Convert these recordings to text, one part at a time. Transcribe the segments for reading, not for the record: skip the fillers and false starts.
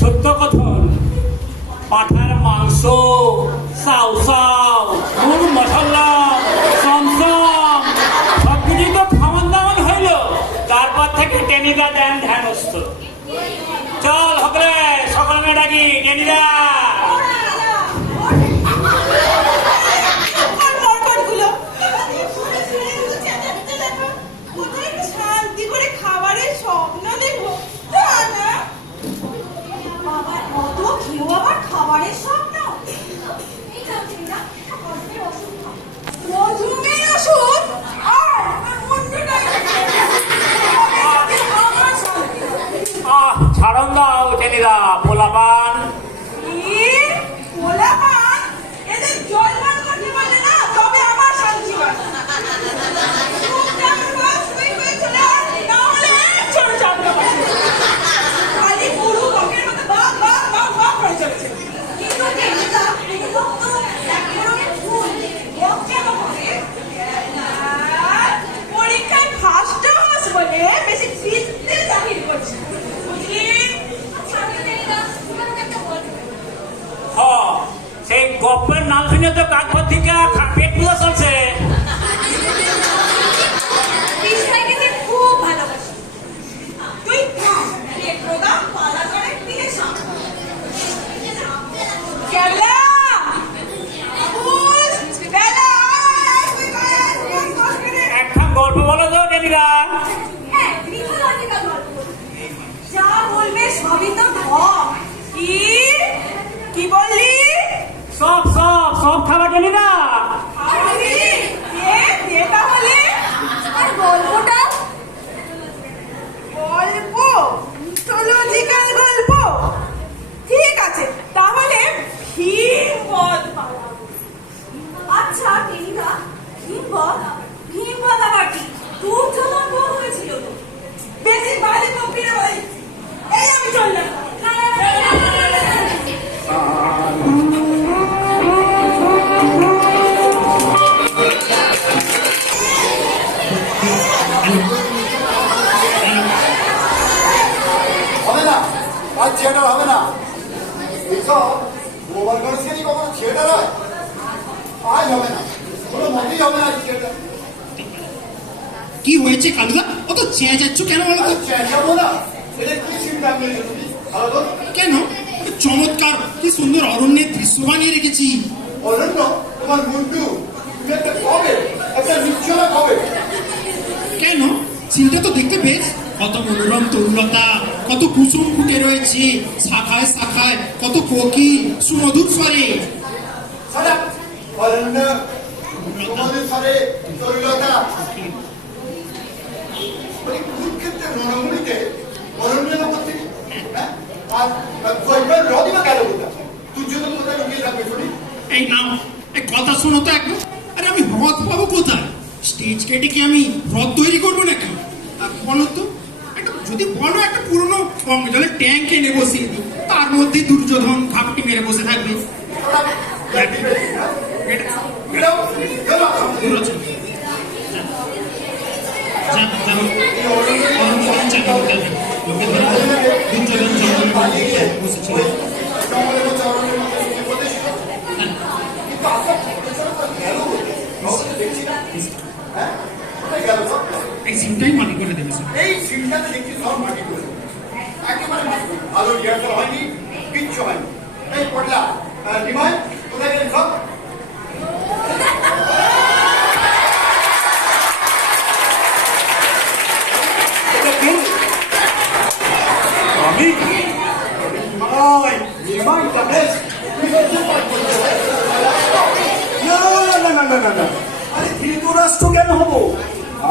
সত্য কথন, পাঠার মাংস, সাউ সাউ, নুন মশলা, চমচম সবকিছু তো খাওয়ান দাওয়ান হইল। তারপর থেকে টেনিদা দেন ধ্যানস্থ। চল হকরে সকলে ডাকি টেনিদা। খাবারের স্বপ্ন মধুমের ওষুধ আর ছাড়ন দাও টেনিদা, পোলাপান পোলাপান এদের জলপান করতে পারলে না তবে আমার শান্তি হয়। খালি পুরো বকের মতো বাপ বাপ বাপ বাপ করে চলেছে। কিন্তু টেনিদা এগুলো তো এক ধরনের ভুল। বক কেন করে? পরীক্ষায় ফার্স্ট হস বলে বেশি ফিরতে জাহির করছে। সেই গপ্পের নাম শুনে তো কাকর থেকে পেট পুজো চলছে। খুব ভালোবাসি তুই প্রোগ্রাম পালা করে ফিরে একটা গল্প বলো তো টেনিদা। যা বলবে সবই তো কি বললি? সব সব সব খাবার টেনিদা। তাহলে আর গল্পটা গল্প মিথোলজিক্যাল গল্প ঠিক আছে, তাহলে ভীমবধ পালা। আচ্ছা টেনিদা, ভীমবধ আবার কি? দুর্যোধন বধ হয়েছিল তো। বেশি বাইরে কম্পিউটার বলে এই আমি চললাম। হবে না, আর থিয়েটার হবে না। এইসব গোবর গণেশকে নিয়ে কখনো থিয়েটার হয়? আজ হবে না, কোনো মতেই হবে না থিয়েটার। কি হয়েছে কালুদা? অত চেয়ে যাচ্ছ কেন বলো তো? যাবো না, এটা কি চিন্তা করেছো তুমি? ভালো তো কেন? চমৎকার কি সুন্দর অরণ্যের দৃশ্য বানিয়ে রেখেছি। অরণ্য তোমার মুন্টু, তুমি একটা কবে একটা নিশ্চয় কবে? কেন? সিনটা তো দেখতে বেশ, কত মনোরম তরুলতা, কত কুসুম ফুটে রয়েছে শাখায় শাখায়, কত কোকিল সুমধুর স্বরে। সারা অরণ্য তোমাদের স্বরে তরুলতা, কুরুক্ষেত্রে রণভূমিতে অরণ্যের মধ্যে আর রদি বা গেল কোথায়? দুর্যোধন কোথায় লুকিয়ে থাকবে শুনি? এই নাও, এই কথা শোনো তো একবার। আরে আমি হ্রদ পাবো কোথায়? স্টেজ কেটে কি আমি হ্রদ তৈরি করবো নাকি? বলো তো, যদি বলো একটা পুরোনো জলের ট্যাঙ্ক এনে বসিয়ে দিই, তার মধ্যে দুর্যোধন ঘাপটি মেরে বসে থাকবে। এই সিনটাই মাটি করে দেবে। এই সিনটাতে দেখছি সব মাটি করে একেবারে মাটি করে। ভালো রিহার্সাল হয়নি, কিচ্ছু হয়নি। এই পড়লা নিমাই কোথায় গেলেন সব? আমি নিমাইটা বেশ না, আরে ধৃতরাষ্ট্র কেন হবো?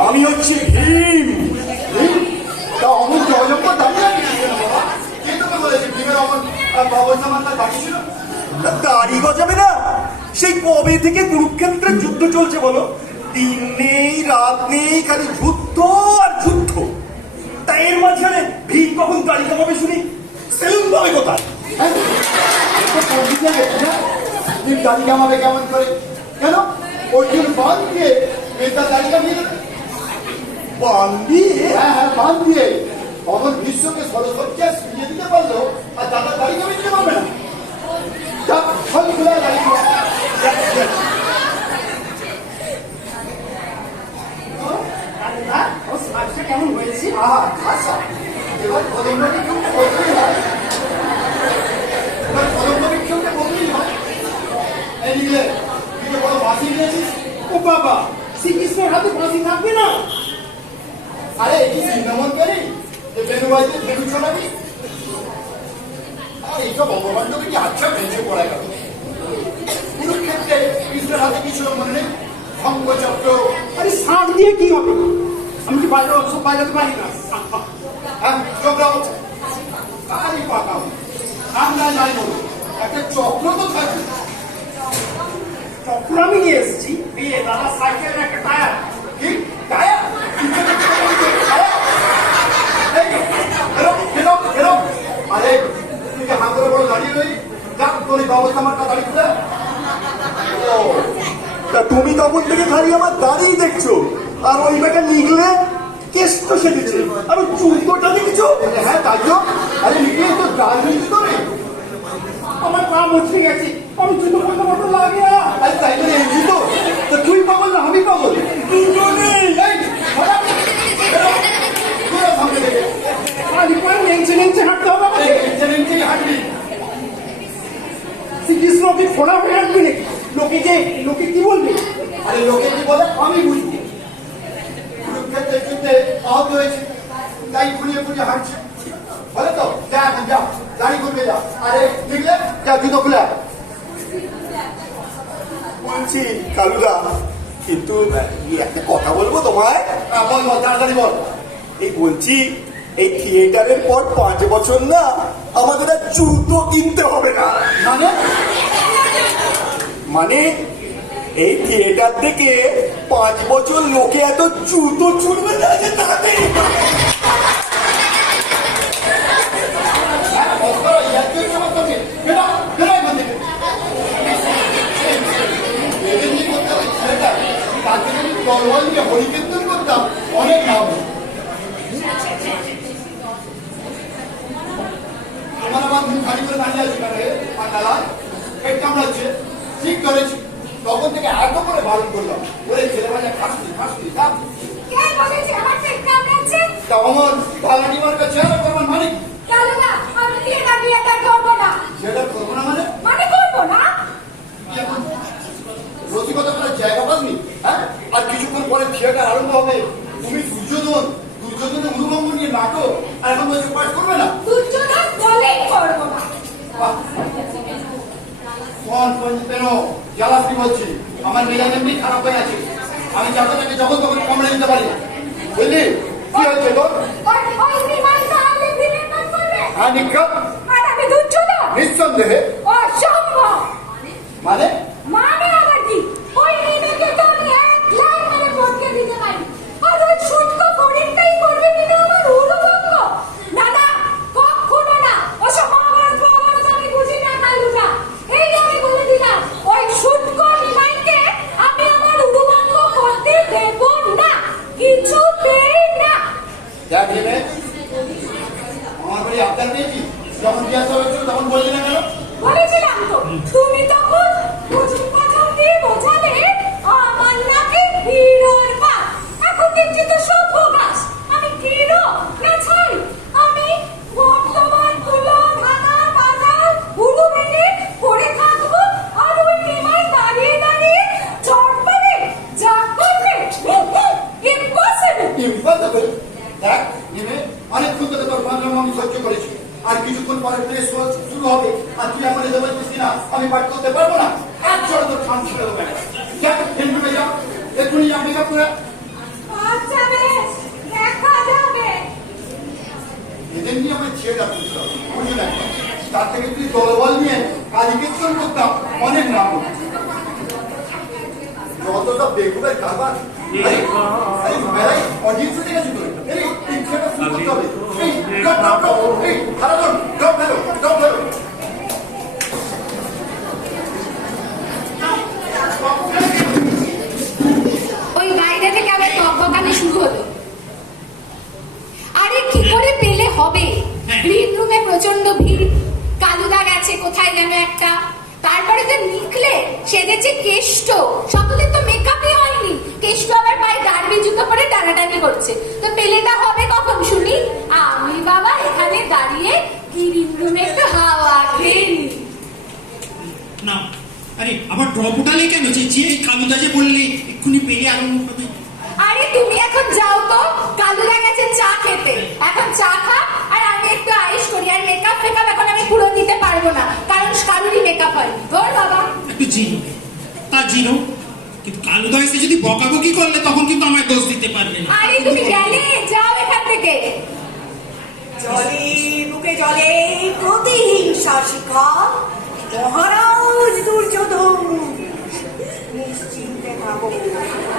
আমি হচ্ছি ভীম। তা অমন জয়যজ্ঞ দাঁড়িয়ে কে তোকে বলেছে ভীমের অমন অবস্থা মাত্রা দাঁড়িয়েছিল? দাড়ি গজাবে না? সেই কবে থেকে কুরুক্ষেত্রের যুদ্ধ চলছে বলো? দিন নেই রাত নেই, খালি যুদ্ধ আর যুদ্ধ। তাই এর মাঝখানে ভীম কখন দাড়ি কামাবে শুনি? সেলুন পাবে কোথায়? ভীম দাড়ি কামাবে কেমন করে? কেন? অর্জুন বান দিয়ে নেতা দাড়ি কামিয়ে দেবে। বান দিয়ে? হ্যাঁ হ্যাঁ, বান দিয়ে। অমন বিশ্বকে সরস্বতীকে ফিরিয়ে দিতে পারলো আর দাদা গাড়ি জমি দিতে পারবে না। যা, ফল খোলা গাড়ি খোলা। কেমন হয়েছে? আহা, খাসা। এবার কদম্ব বিক্ষোভকে বদলেই হয়। এবার কদম্ব বিক্ষোভকে বদলেই হয়। এই নিলে, তুই তো বড় বাঁশি নিয়েছিস। ও বাবা, শ্রীকৃষ্ণের হাতে বাঁশি থাকবে না? আরে এই কি সিনেমন করি যে বেনু বাড়িতে বেনু শোনাবি? আর এইসব অপমান্ডকে কি আচ্ছা বেঁচে পড়া গেল। কুরুক্ষেত্রে কৃষ্ণের হাতে কি ছিল মনে নেই? শঙ্খচক্র। আরে শাঁখ দিয়ে কি হবে? আমি কি বাইরে সব বাজাতে পারি না? হ্যাঁ, চক্রাও কালি পাকাও। আমরা নাই বলো, একটা চক্র তো থাকবে। চক্র আমি নিয়ে এসেছি। এই দাদা সাইকেলের একটা টায়ার। কি গায়া? আরে তুই যে হাত ধরে বড় দাঁড়িয়ে রই, যাক তোর এই ব্যবস্থা আমার দাঁড়িয়ে খুলে। তা তুমি তখন থেকে খালি আমার দাঁড়িয়ে দেখছো, আর ওই বেটা নিগলে কেস তো সেদিছে, আর চুলকোটা দেখছো। হ্যাঁ তাই তো। আরে নিকে তো রাজনীতি তো নেই। আমার পা মুচকে গেছে, আমি জুতো করতে মতো লাগে। আরে তাই তো এই জুতো তো তুই পাগল না আমি পাগল? দুজনেই। এই হঠাৎ তোরা সামনে থেকে খালি পায়ে নেংচে নেংচে হাঁটতে হবে আমাকে। এই হাঁটবি। শ্রীকৃষ্ণ কি ফোড়া হয়ে আসবে নাকি? লোকে কি বলবে? আরে লোকে কি বলে আমি বুঝবো। কুরুক্ষেত্রের যুদ্ধে আহত হয়েছে, তাই খুঁড়িয়ে খুঁড়িয়ে হাঁটছে। বলে তো যা এখন যা, গাড়ি ঘুরবে যা। আরে দেখলে যা জুতো খুলে আয়। বলছি কালুদা, কিন্তু একটা কথা বলবো তোমায়। বল বল, তাড়াতাড়ি বল। এই বলছি, এই থিয়েটারের পর 5 বছর না আমাদের আর জুতো কিনতে হবে না। মানে মানে এই থিয়েটার থেকে 5 বছর লোকে এত জুতো ছুটবে না যে তাড়াতাড়ি হরিকীর্তন করতাম অনেক নাম। আমার মুখ খালি করে দাঁড়িয়ে আছে কারণে পেট কামড়াচ্ছে। ঠিক ধরেছি, তখন থেকে এত করে বারণ করলাম, ওরে ছেলে বাজা খাসনি খাসনি থাক। কে বলেছে আমার পেট কামড়াচ্ছে? তা অমন ভালানি মার্কা চেহারা করবার মানে কি? চলো না, আমি বিয়েটা করবো না। সেটা করবো না মানে? মানে করবো না? কি এখন রসিকতা করার জায়গা পাসনি? হ্যাঁ, আর কিছুক্ষণ পরে থিয়েটার আরম্ভ হবে। তুমি দুর্যোধনের অনুভঙ্গ নিয়ে নাটক, আর এখন বলছো পাঠ করবে না? দুর্যোধন বলেই করবো না। কেন জ্বালাসি বলছি? আমার মেজাজ এমনি খারাপ হয়ে আছে। আমি যাতে তাকে যখন তখন কামড়ে দিতে পারি না, বুঝলি? কি হয়েছে তোর? ওই বিমানটা আপনি বিমান করবে? হ্যাঁ নিক্ষাপ, আর আমি দুর্যোধন? নিঃসন্দেহে। অসম্ভব। মানে মানে আবার কি? ওই মেয়েকে তো আমি এক লাইন মেরে বদলে দিতে পারি, আর ওই শুটকো ফরিদটাই করবে কিনা আমার উড়ুবঙ্গ? না না, কখনো না। ওসব মহাভারত আমি বুঝি না কালুটা। এই আমি বলে দিলাম, ওই শুটকো নিমাইকে আমি আমার উড়ুবঙ্গ করতে দেব না, কিছুতেই না। দেখ জেনে আমার বাড়ি আবদার পেয়েছি, যখন জিজ্ঞাসা হয়েছিল তখন বললি না কেন? বলেছিলাম তো, তুমি তখন বুঝুন কথা দিয়ে বোঝালে আমার নাকি হিরোর মা। এখন দেখছি তো সভ্য গাছ। আমি হিরো না ছাই? আমি বর্তমান কুলো ধানা বাজার গুরু বেটে পড়ে থাকবো, আর ওই নিমাই দাঁড়িয়ে দাঁড়িয়ে চট পাবে যা করবে। ইম্পসিবল। ইম্পসিবল। দেখ জেনে অনেকক্ষণ ধরে তোর বাংলা আমি সহ্য করেছি, আর কিছুক্ষণ পরে প্রেস শুরু হবে, আর তুই এখন এদের বলছিস কিনা আমি পাঠ করতে পারবো না। এক চড়ে তোর খান ছিল যা এক্ষুনি যা মেকআপ করে। আচ্ছা বেশ, দেখা যাবে। এদের নিয়ে আমার থিয়েটার করতে হবে, বুঝলি না? তার থেকে তুই দলবল নিয়ে কালী কীর্তন করতাম অনেক নাম হতো। যতটা বেগুনের কারবার অডিয়েন্স ঠিক আছে তো? এই থিয়েটার শুরু করতে হবে। এই ড্রপ ড্রপ ড্রপ, এই হারাদন ড্রপ ফেলো ড্রপ ফেলো। ওই বাইরে থেকে আবার বকবকানি শুরু হলো। গ্রিন রুমে প্রচন্ড ভিড়। কালুদা গেছে কোথায় যেন একটা, তারপরে তো নিকলে সেজেছে কেষ্ট। সকলের তো মেকআপই হয়নি, কেষ্ট আবার পায়ে ডার্বি জুতো পরে টানাটানি করছে। তো পেলেটা হবে কখন শুনি? আমি বাবা এখানে দাঁড়িয়ে গ্রিন রুমে একটু হাওয়া খেয়ে নি। না, আরে আবার ড্রপ উঠালে কেন? যে কালুদা যে বললে এক্ষুনি পেলে আরম্ভ হবে। আরে তুমি এখন যাও তো, কালুদা গেছে চা খেতে, এখন চা খা আর আমি একটু আয়েশ করি। আর মেকআপ ফেকআপ এখন আমি পুরো দিতে পারবো না, কারণ কালুরই মেকআপ হয়। ধর বাবা। একটু জিরো, তা জিরো, কিন্তু কালুদা এসে যদি বকাবকি করলে তখন কিন্তু আমায় দোষ দিতে পারবে না। আরে তুমি গেলে যাও এখান থেকে। জলে বুকে জলে প্রতিহিংসা শিখা মহারাজ দুর্যোধন নিশ্চিন্তে থাকো,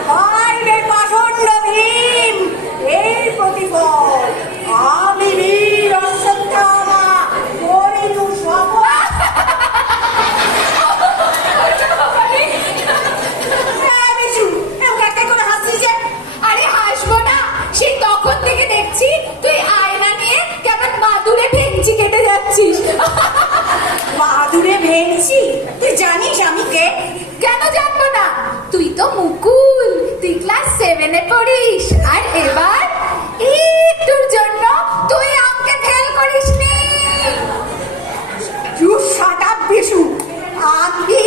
পারবে পাষণ্ড ভীম এর প্রতিফল। আমি বীর অশ্বত্থামা করিনু শপথ। হ্যাঁ, বিশু, এরকম কাকে করে হাসছিস যে? আরে হাসবো না, সেই তখন থেকে দেখছি তুই আয়না নিয়ে কেমন মাদুরে ভেঙচি কেটে যাচ্ছিস। বাহাদুরে ভেঙছি, তুই জানিস আমি কে? কেন জানবো না? তুই তো মুকুল, তুই ক্লাস 7 এ পড়িস। আর এবার একটুর জন্য তুই আমাকে ফেল করিসনি। You shut up, Bishu. আমি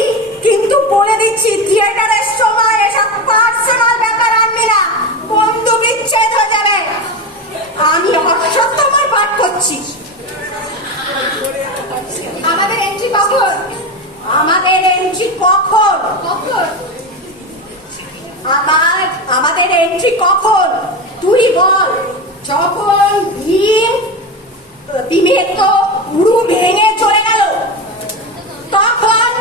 কিন্তু বলে দিচ্ছি, থিয়েটারের সময় এসব পার্সোনাল ব্যাপার আনবি না, বন্ধু বিচ্ছেদ হয়ে যাবে। আমি অশ্বত্থামার পাঠ করছি। আমাদের এন্ট্রি কখন? আমাদের এন্ট্রি কখন? কখন? আমাদের এন্ট্রি কখন তুই বল। যখন ভীমের তো উড়ু ভেঙে চলে গেল, তখন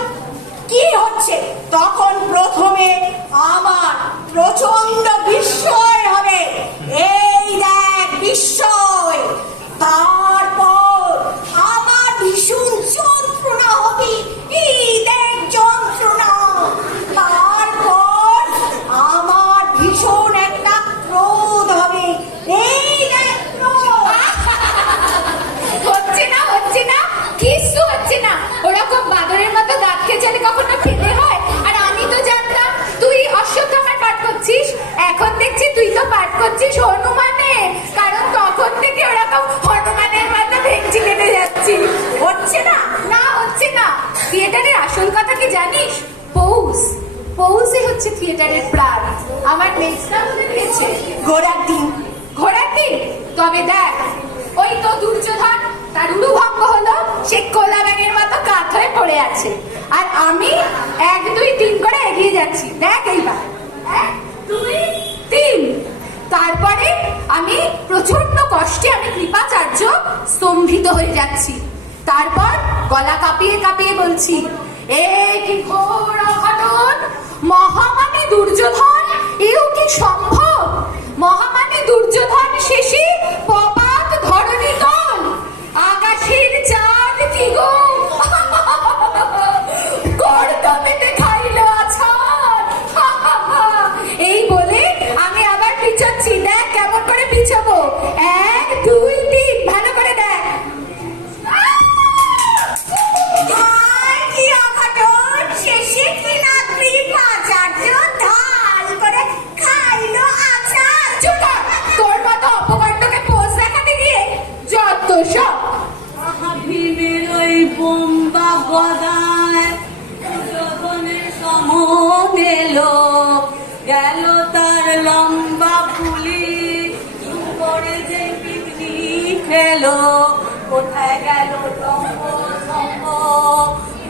কি হচ্ছে? তখন প্রথমে আমার প্রচন্ড বিস্ময় হবে। এই দেখ বিস্ময়, তারপর আমার ভীষণ যন্ত্রণা হবে। এই দেখ যন্ত্রণা, তারপর আমার ভীষণ একটা ক্রোধ হবে। এই দেখ ক্রোধ। হচ্ছে না, কিছু হচ্ছে না। ওরকম বাদরের মতো দাঁত খেচালে কখনো খেতে হয়? আর আমি তো জানতাম তুই অশ্বত্থামার পাঠ করছিস, এখন দেখছি তুই তো পাঠ করছিস হনুমানের, কারণ তখন থেকে ওরকম হনুমানের মতো ভেঙচি কেটে যাচ্ছিস। হচ্ছে না? না হচ্ছে না। থিয়েটারের আসল কথা কি জানিস? পৌষে হচ্ছে থিয়েটারের প্রাণ। আমার নেক্সটটা মনে দিয়েছে ঘোড়ার দিন। ঘোড়ার দিন। তবে দেখ, ওই তো দুর্যোধন, তার উড়ু ভঙ্গ হলো, সে কোলা ব্যাঙের মতো কাত হয়ে পড়ে আছে। আর আমি 1 2 3 করে এগিয়ে যাচ্ছি। দেখ এইবার 1 2 3। তারপরে আমি প্রচন্ড কষ্টে আমি কৃপাচার্য স্তম্ভিত হয়ে যাচ্ছি। তারপর গলা কাঁপিয়ে কাঁপিয়ে বলছি, এ কি ঘোর অঘটন! মহামানী দুর্যোধন, এও কি সম্ভব? মহামানী দুর্যোধন শেষে পবাত ধরণী তল, আকাশের চাঁদ দ্বিগুণ কর্দমেতে খাইল আছাড়। এই বলে আমি আবার পিছচ্ছি। দেখ কেমন করে পিছবো। 1 2 3, ভালো করে দেখ। আর কি অঘটন! শেষে কি না কৃপাচার্য ঢাল করে খাইলো আচার। চুপ কর, তোর মতো অপকাণ্ডকে পোজ দেখাতে গিয়ে যত সব। ভীমের ওই বোম্বা গদায় যখনের সমন এলো, গেল তার লম্বা পুলি করে যে পিকনিক খেলো। কোথায় গেল লম্ব সম্ভ,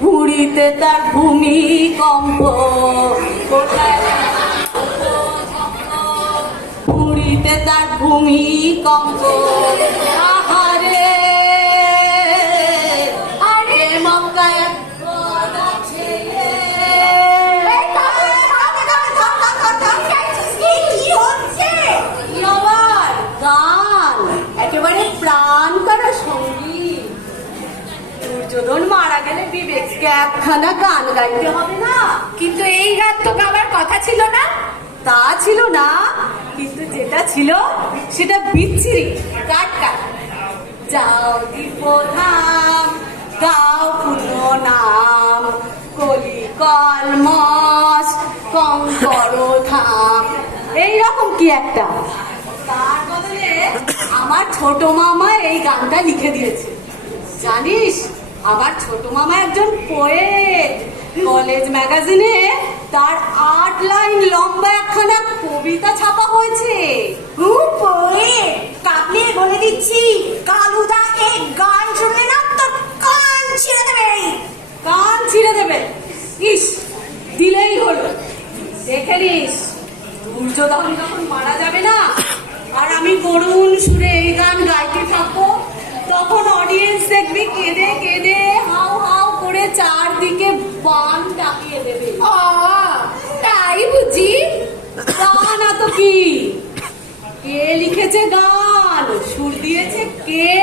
ভুঁড়িতে তার ভূমিকম্প। কোথায় গেল ভুঁড়িতে তার ভূমিকম্প। আহারে আরে মক্কায় এক গদা ছেলে। এই কি হচ্ছে? কি আবার? গান, একেবারে প্রাণ করা সঙ্গীত। দুর্যোধন মারা গেলে বিবেককে একখানা গান গাইতে হবে না? কিন্তু এই গান তো গাওয়ার কথা ছিল না। তা ছিল না, কিন্তু যেটা ছিল সেটা বিচ্ছিরি, কাট। যাও দীপধাম, গাও পুণ্য নাম, কলি কলমস কঙ্কর ধাম, এইরকম কি একটা। তার বদলে আমার ছোট মামা এই গানটা লিখে দিয়েছে। জানিস, আবার ছোট মামা একজন পোয়েট। কলেজ ম্যাগাজিনে তার 8 লাইন লম্বা একখানা কবিতা ছাপা হয়েছে। পোয়েট কাঁপিয়ে বলে দিচ্ছি, কালুদা এই গান শুনলে না তোর কান ছিঁড়ে দেবে। কান ছিঁড়ে দেবে? ইস, দিলেই হলো। দেখে নিস, দুর্যোধন যখন মারা যাবে না, আর আমি করুণ সুরে এই গান গাইতে থাকবো, তখন অডিয়েন্স দেখবি কেঁদে কেঁদে হাউ হাউ করে চারদিকে বান ডাকিয়ে দেবে। তাই বুঝি? তা না তো কি। কে লিখেছে গান, সুর দিয়েছে কে?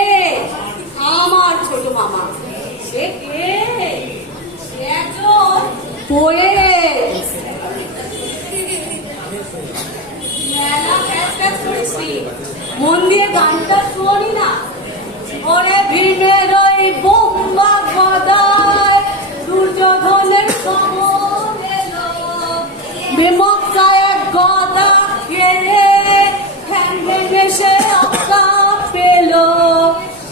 আমার ছোট মামা। সে কে? সে একজন পোয়েট। মেলা ক্যাচ ক্যাচ করেছি, মন দিয়ে গানটা শোনি না। ওরে ভীমের ওই বোম্বা গদায় দুর্যোধনের সমন এলো, বিমক্তায় গদা কেড়ে ঠ্যাং ভেঙে সে অক্কা পেল।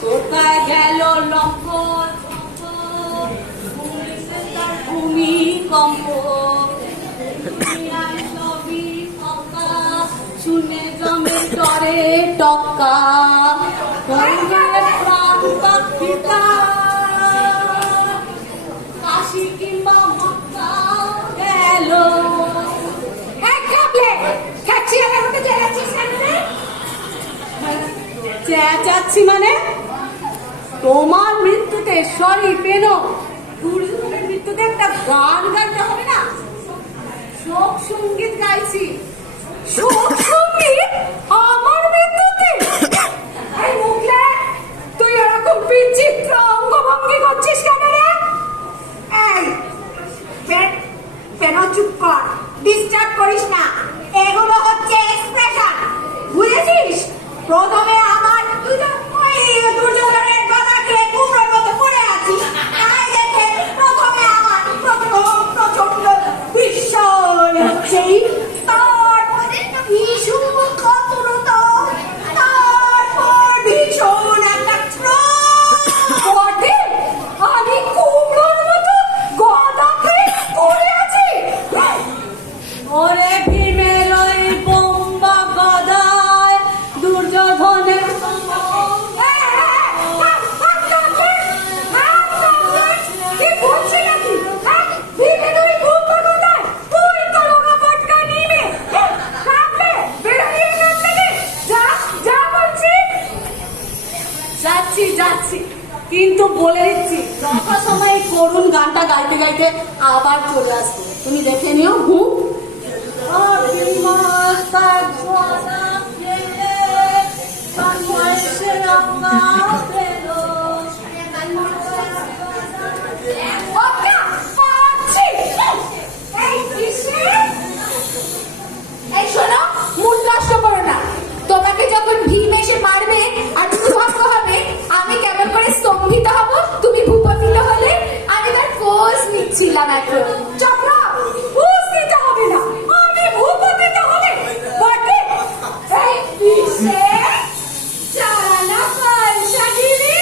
কোথায় গেল লঙ্কর ভূমিকম্প, শুনে জমে তরে টক্কা, প্রাণ পাখিটা কাশি কিংবা মক্কা গেল। চেঁচাচ্ছি মানে? তোমার মৃত্যুতে সরি পেন, দুর্যোধনের মৃত্যুতে একটা গান গাইতে হবে না? শোক সঙ্গীত গাইছি। শোক সঙ্গীত আমার মৃত্যুতে? এই মুখলে, তুই এরকম বিচিত্র অঙ্গভঙ্গি করছিস কেন রে? এই পেন চুপ কর, ডিস্টার্ব করিস না। এগুলো হচ্ছে এক্সপ্রেশন, বুঝেছিস? প্রথমে আমার দুর্যোধনের গলাকে কুমড়োর মতো পড়ে আছি, তাই দেখে প্রথমে আমার প্রচন্ড ভীষণ হচ্ছেই, তারপরে ভীষণ কাতরতা, তারপর ভীষণ একটা বটে আমি কুমড়োর মতো গলাকে পড়ে আছি। ওরে ভীমের ওই বোম্বা গদায় দুর্যোধনের যাচ্ছি যাচ্ছি, কিন্তু বলে দিচ্ছি যথা সময় করুন গানটা গাইতে গাইতে আবার চলে আসবো। তুমি দেখে নিও। তোমাকে যখন ভীম এসে মারবে আর ভূমিকম্প হবে, আমি কেমন করে স্তম্ভিত হব? তুমি ভূপতিত হলে আমি তার কোর্স নিচ্ছিলাম। এখন চক্র কোর্স নিতে হবে না, আমি ভূপতিত হবে বটে। এই কিসে চালানা পয়সা দিবি?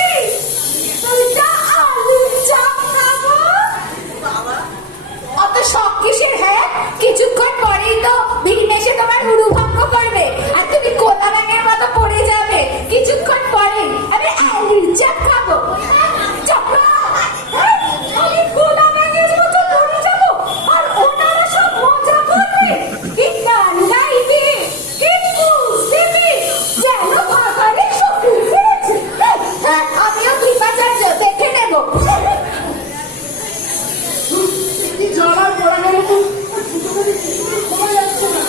তুই তো আলু চপ খাবো। অত শখ কিসের? হ্যাঁ, কিছুক্ষণ পরেই তো ভীম এসে তোমার হুড়ুভঙ্গ করবে আর তুমি কোলা ব্যাঙের মতো পড়ে যাবে। কিছুক্ষণ পরে আমি আলুর চপ খাবো। আমি কোলা ব্যাঙের মতো পড়ে যাবো আর ওনারা সব মজা করবে। কি গান গাইবি, কি পোজ দিবি, যেন ভাগারে শকুন ফিরেছে। আমিও কৃপাচার্য, দেখে নেবো। কি জ্বালায় পড়ে গেল তো, শোনা যাচ্ছে না।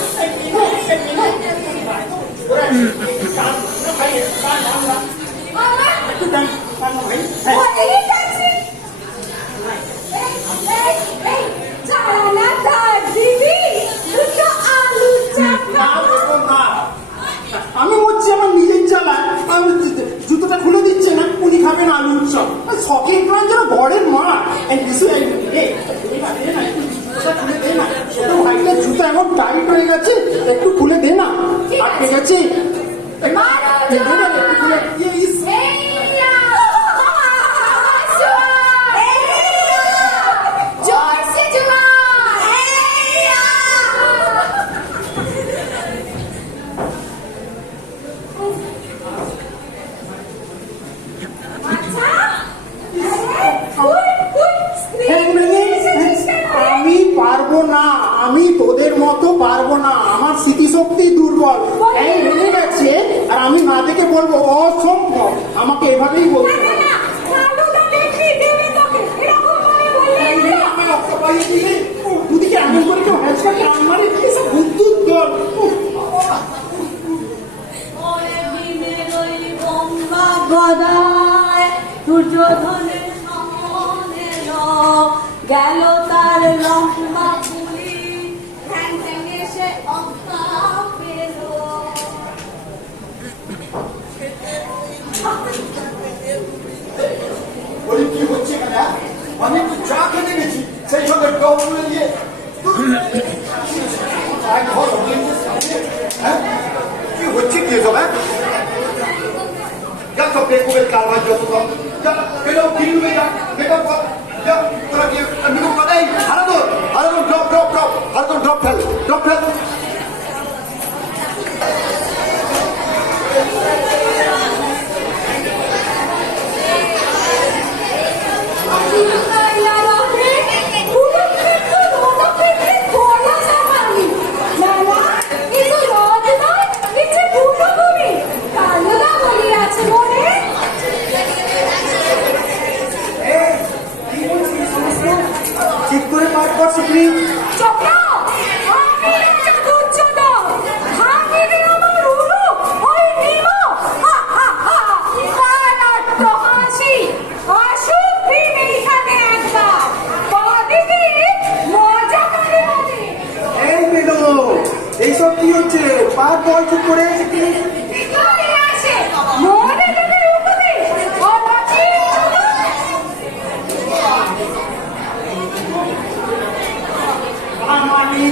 আমি মরছি আমার নিজের জ্বালায়, জুতোটা খুলে দিচ্ছে না। বলবো অসম্ভব, আমাকে এভাবেই বলতে হবে। না, কালুদা দেখি দেবে তোকে, এরকম ভাবে বললে না। আমি রক্ত পাইয়ে দিলে দুদিকে এমন করে কেউ হ্যাঁচকা টান মারে, এসব বুদ্ধুর দল। দুর্যোধনের গেল তার লম্বা পুলি, ঠ্যাং ঠ্যাং এসে অক্কা পেল। বলি কি হচ্ছে এখানে? আমি একটু চা খেতে গেছি, সেই সঙ্গে টপ তুলে দিয়ে এক ঘর audience সামনে, হ্যাঁ? কি হচ্ছে কি এসব? হ্যাঁ, যা সব বেকুবের কারবার যত সব যা বেরো ফিল্মে যা মেকআপ কর যা, তোরা কি মেকআপ কর? এই হারাদন ড্রপ ফেল। ঠিক করে পাঠ করছো প্লিজ। এই মেলো, এইসব কি হচ্ছে? পাঠ বল চুপ করে।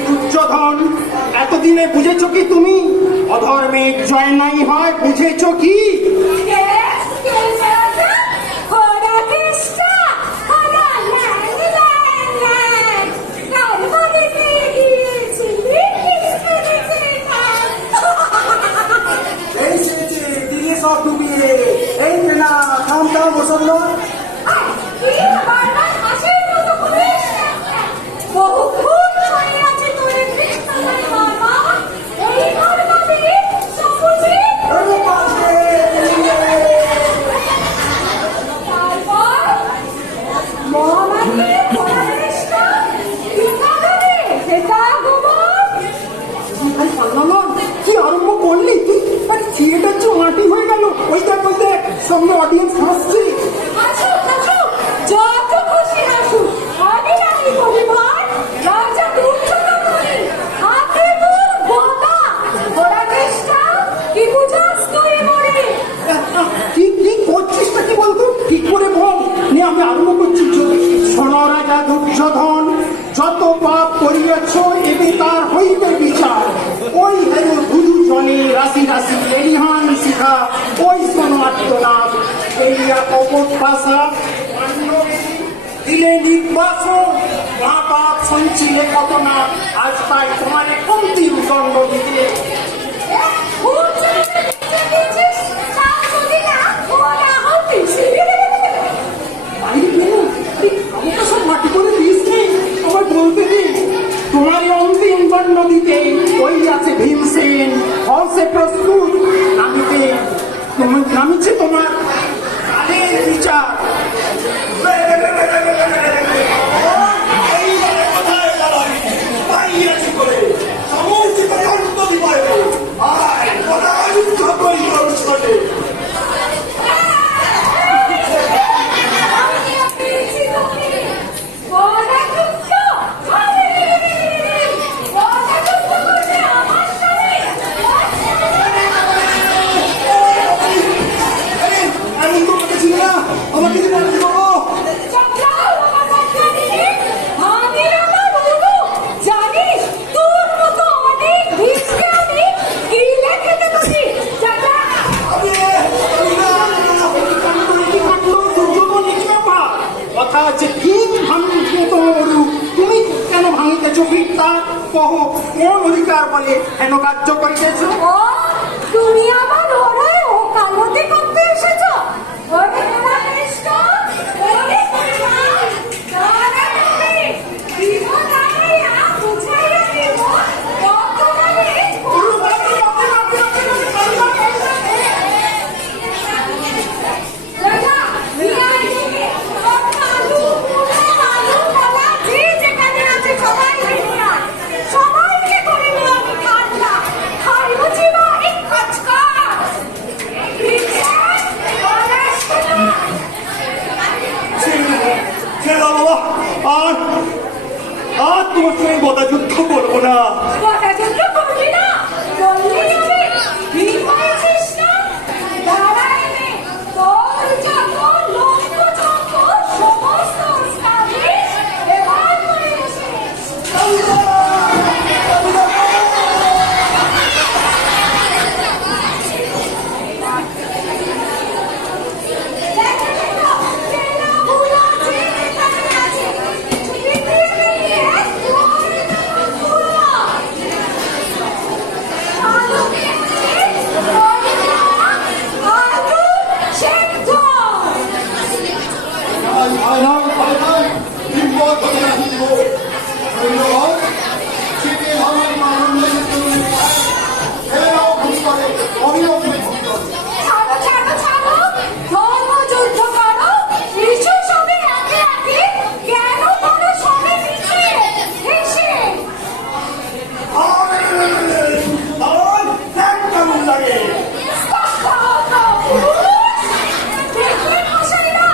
দুর্যোধন, এতদিনে বুঝেছো কি তুমি অধর্মের জয় নাই হয়? বুঝেছো কি? এই সেজে দিয়ে সব ডুবিয়ে। এই না, থাম বসন্ন। কি আরম্ভ করলি তুই? থিয়েটার যে মাটি হয়ে গেল। ওই দেখ সামনে অডিয়েন্স হাসছে। যত খুশি হাসুক, আমি রানী পরিবার রাজা দুর্যোধন হাতে তোর গদা ওরা চেষ্টা কি বুঝাস তুই মরে। কি করছিসটা কি বলতো? ঠিক করে বল। নিয়ে আমি আরম্ভ করছি। শোনো রাজা দুর্যোধন, যত পাপ করিয়াছ এতে তার হইবে বিচার। ওই হেন দুজনে রাশি এলিহান শিখা, ওই শোনো আত্মনাথ এলিয়া কপট ভাষা দিলে নির্বাসন। মা বাপ সঞ্চিলে কত না, আজ তাই তোমার অন্তিম দণ্ড দিতে। মাটি করে দিস নেই, আমার বলতে দিন। তোমার অন্তিম দণ্ড দিতে ওই আছে ভীমসেন, হলসে প্রস্তুত। নামিছে তোমার কালের বিচার। কথা আছে তিন ভাঙিতে তো মরু, তুমি কেন ভাঙিতেছ ভিড়টা? কহ কোন অধিকার বলে হেন কার্য করিতেছ? তুমি আমার ওরাই ও কালতি করতে এসেছ? ওরে তোরা কৃষ্ণ, ওরে পরিবার, তারা তুমি বিপদ আইয়া বুঝাইয়া দিব, কত মানে গদা যুদ্ধ করবো না। কথা যুদ্ধ করবি না? বললি হবে? ভীম হয়েছিস না? দাঁড়া এনে, তোর যত লক্ষ্য চক্র সমস্ত উস্তাদি এবার মনে বসিস। ছাড়ো ছাড়ো ছাড়ো, ধর্মযুদ্ধ করো, ইস্যু সবে একে একে কেন করো সবে পিছিয়ে হেসে? কেমন লাগে? দেখলে মশাইরা,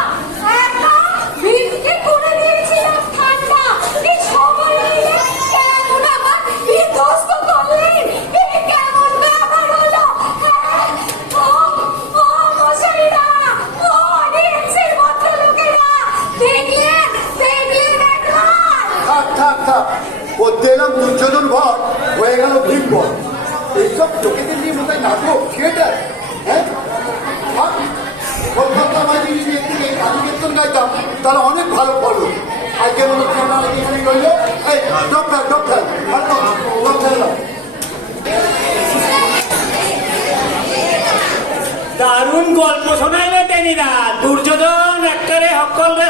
একদম ভিড়কে করে দিয়েছিলাম ঠান্ডা। এই সবাই মিলে কেমন আমার বিধ্বস্ত করলেন? এ কেমন ব্যাপার হলো? ও মশাইরা, ও অডিয়েন্সের ভদ্রলোকেরা, দেখলেন দেখলেন একবার? থাক থাক থাক, করতে এলাম দুর্যোধন ভর, হয়ে গেল ভীম ভর। এইসব লোকেদের নিয়ে বোধহয় নাটক থিয়েটার, হ্যাঁ? থাক, কলকাতা বাজি যদি একটু কাজু কীর্তন গাইতাম তাহলে অনেক ভালো ফলো। আজকে মনে হচ্ছে আমরা এখানে রইল। এই ডক্টর ডক্টর ডক্টর দারুণ গল্প শোনাইলে টেনিদা। দুর্যোধন একবারে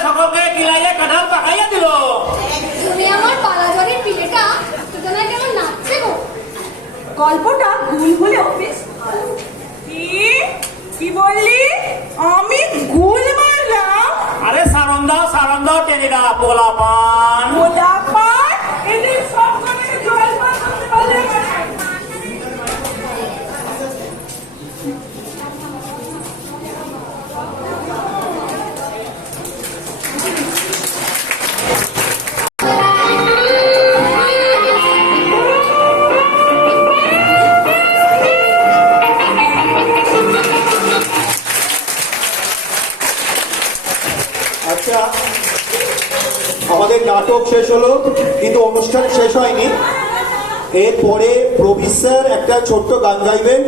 সকলকে কিলাইয়ে কাঁঠাল পাকাইয়া দিল। তুমি আমার পালাজরের পিলেটা সুতরাং কেমন নাচছে গো? গল্পটা ভুল হলেও বেশ ভালো। কি বললি? আমি গুল মারলাম? আরে সারন দাও টেনিদা, পোলাপান। গোলাপান এদের সব করে জল পান করতে পারলে আমার আচ্ছা, আমাদের নাটক শেষ হলো কিন্তু অনুষ্ঠান শেষ হয়নি। এরপরে প্রবীর স্যার একটা ছোট্ট গান গাইবেন।